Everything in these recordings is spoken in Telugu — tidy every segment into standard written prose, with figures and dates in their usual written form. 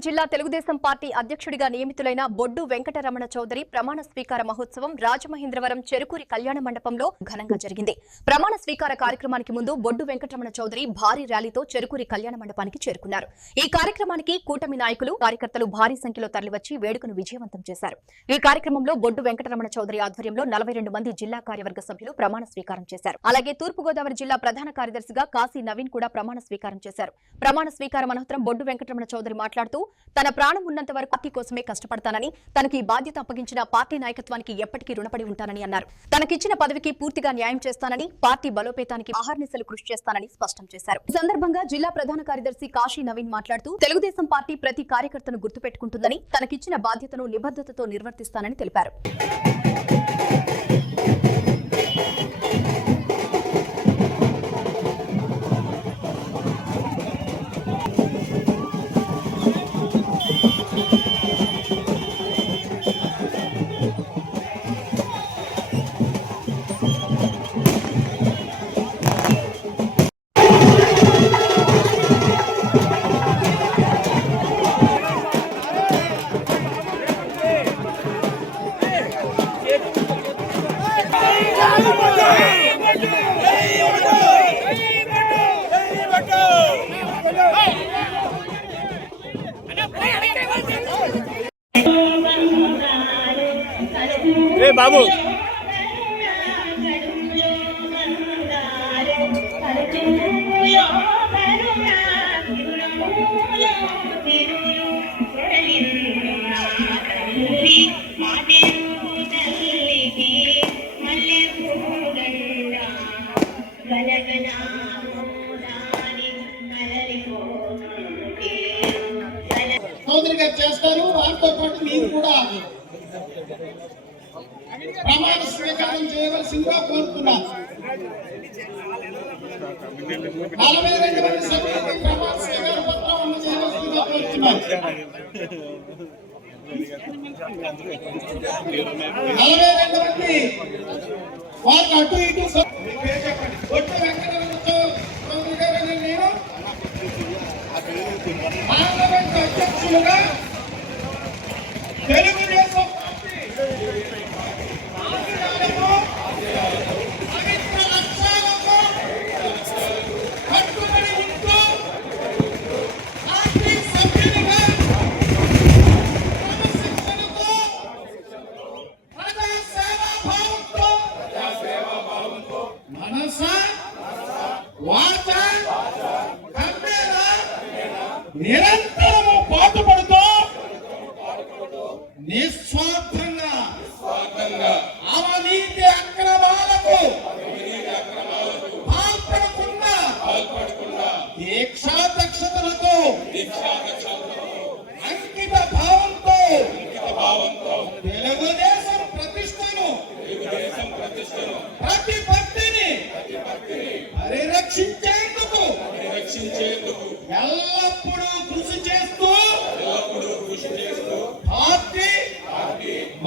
తూర్పుగోదావరి జిల్లా తెలుగుదేశం పార్టీ అధ్యక్షుడిగా నియమితులైన బొడ్డు వెంకటరమణ చౌదరి ప్రమాణ స్వీకార మహోత్సవం రాజమహేంద్రవరం చెరుకూరి కళ్యాణ మండపంలో ఘనంగా జరిగింది. ప్రమాణ స్వీకార కార్యక్రమానికి ముందు బొడ్డు వెంకటరమణ చౌదరి భారీ ర్యాలీతో చెరుకూరి కళ్యాణ మండపానికి చేరుకున్నారు. ఈ కార్యక్రమానికి కూటమి నాయకులు, కార్యకర్తలు భారీ సంఖ్యలో తరలివచ్చి వేడుకను విజయవంతం చేశారు. ఈ కార్యక్రమంలో బొడ్డు వెంకటరమణ చౌదరి ఆధ్వర్యంలో 42 మంది జిల్లా కార్యవర్గ సభ్యులు ప్రమాణ స్వీకారం చేశారు. అలాగే తూర్పుగోదావరి జిల్లా ప్రధాన కార్యదర్శిగా కాశీ నవీన్ కూడా ప్రమాణ స్వీకారం చేశారు. ప్రమాణ స్వీకారం అనంతరం బొడ్డు వెంకటరమణ చౌదరి మాట్లాడుతూ తన ప్రాణం ఉన్నంత వరకు పార్టీ కోసమే కష్టపడతానని, తనకు ఈ బాధ్యత అప్పగించిన పార్టీ నాయకత్వానికి ఎప్పటికీ రుణపడి ఉంటానని అన్నారు. తనకిచ్చిన పదవికి పూర్తిగా న్యాయం చేస్తానని, పార్టీ బలోపేతానికి అహర్నిశలు కృషి చేస్తానని స్పష్టం చేశారు. ఈ సందర్భంగా జిల్లా ప్రధాన కార్యదర్శి కాశీ నవీన్ మాట్లాడుతూ తెలుగుదేశం పార్టీ ప్రతి కార్యకర్తను గుర్తుపెట్టుకుంటుందని, తనకిచ్చిన బాధ్యతను నిబద్ధతతో నిర్వర్తిస్తానని తెలిపారు. బాబు చౌదరిగా చేస్తారు. వారితో పాటు మీరు కూడా ప్రమాణ స్వీకారం చేయవలసిందిగా కోరుతున్నారు. 42 మంది సభ్యులకు ప్రమాణ స్వీకార పత్రం అందజేయవలసిందిగా కోరుతున్నారు. 42 మంది వారికి అటు ఇటు బొట్టు వెంకటరమణ చౌదరి గారని నేను పార్లమెంట్ అధ్యక్షులుగా తెలుగుదేశం నిరంతరము పాటుపడుతూ నిస్వార్థంగా అవినీతి అక్రమాలకు పాల్పడకుండా దీక్షా దక్షతలతో అంకిత భావంతో తెలుగుదేశం ప్రతిష్టను ప్రతిపత్తిని పరిరక్షించేందుకు ఎల్లప్పుడూ కృషి చేస్తూ పార్టీ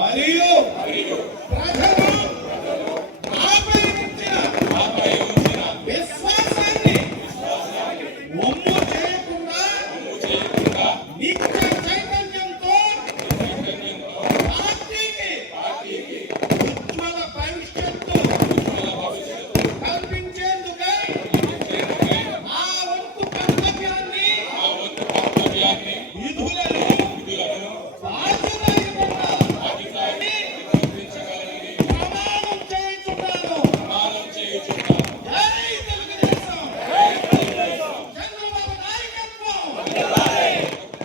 మరియు ప్రజలు ఆపై ఉంచిన విశ్వాసాన్ని ఒమ్ము చేయకుండా నిత్య చైతన్యంతో పార్టీకి ఉజ్వల భవిష్యత్తు కల్పించేందుకై ఆ వంతు కర్తవ్యాన్ని విధులను బాధ్యతాయుతంగా ప్రమాణం చేయుచున్నాను. జై తెలుగుదేశం. చంద్రబాబు నాయకత్వం,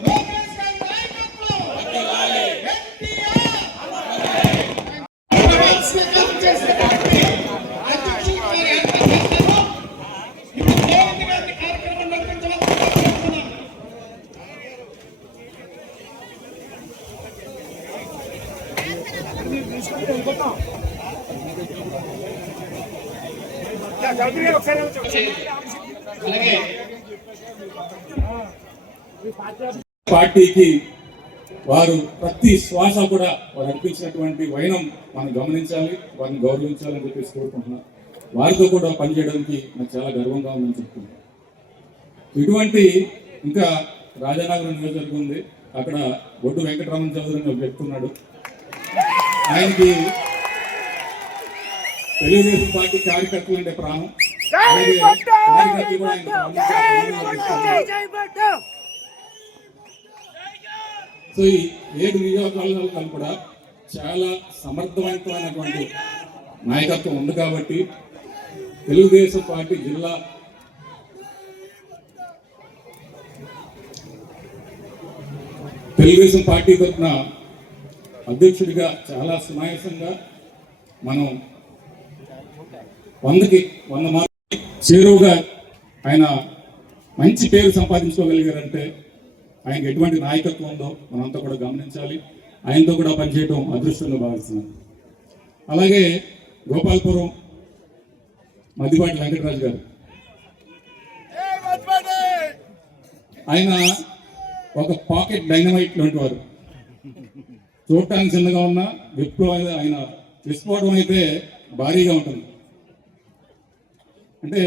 లోకేష్ గారి నాయకత్వం, ఎన్టీఆర్ ప్రమాణ స్వీకారం చేసే పార్టీ అధ్యక్షులు గారి అంతర్గతంలో ఇప్పుడు గోవింద్ గారి కార్యక్రమం నడిపించవలసిందిగా కోరుతున్నాను. అలాగే పార్టీకి వారు ప్రతి శ్వాస కూడా వారు అర్పించినటువంటి వైనం మనం గమనించాలి, వారిని గౌరవించాలని చెప్పేసి కోరుకుంటున్నాను. వారితో కూడా పనిచేయడానికి నాకు చాలా గర్వంగా ఉందని చెప్తున్నాను. ఇటువంటి ఇంకా రాజానగరం నియోజకవర్గం ఉంది, అక్కడ బొడ్డు వెంకటరమణ చౌదరి అని ఒక వ్యక్తి ఉన్నాడు. ఆయనకి తెలుగుదేశం పార్టీ కార్యకర్తలు అంటే ప్రాణం. అలాగే కార్యకర్తలు కూడా ఆయన ప్రాముఖ్యత. సో ఈ 7 నియోజకవర్గాలు కూడా చాలా సమర్థవంతమైనటువంటి నాయకత్వం ఉంది కాబట్టి తెలుగుదేశం పార్టీ జిల్లా తెలుగుదేశం పార్టీ తరఫున అధ్యక్షుడిగా చాలా సునాయాసంగా మనం 100కి 100 మార్కులు చేరువుగా ఆయన మంచి పేరు సంపాదించుకోగలిగారంటే ఆయనకి ఎటువంటి నాయకత్వం ఉందో మనంతా కూడా గమనించాలి. ఆయనతో కూడా పనిచేయడం అదృష్టంగా భావిస్తున్నాను. అలాగే గోపాలపురం మద్దిపాటి వెంకటరాజు గారు, ఆయన ఒక పాకెట్ డైనమైట్ లాంటి వారు. చూడటానికి చిన్నగా ఉన్న ఆయన విస్ఫోటం అయితే భారీగా ఉంటుంది. అంటే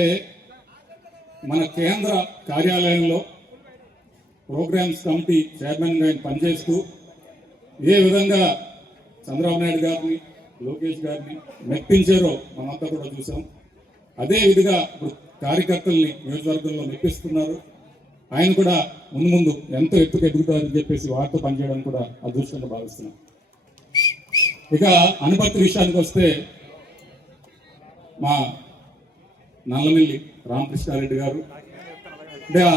మన కేంద్ర కార్యాలయంలో ప్రోగ్రామ్స్ కమిటీ చైర్మన్గా ఆయన పనిచేస్తూ ఏ విధంగా చంద్రబాబు నాయుడు గారిని, లోకేష్ గారిని మెప్పించారో మనంతా కూడా చూసాం. అదే విధంగా ఇప్పుడు కార్యకర్తల్ని నియోజకవర్గంలో మెప్పిస్తున్నారు. ఆయన కూడా ముందు ఎంతో ఎత్తుకు ఎదుగుతారని చెప్పేసి వారితో పనిచేయడానికి కూడా అదృష్టంగా భావిస్తున్నాం. ఇక అనుపత్తి విషయానికి వస్తే మా నల్లమిల్లి రామకృష్ణారెడ్డి గారు అంటే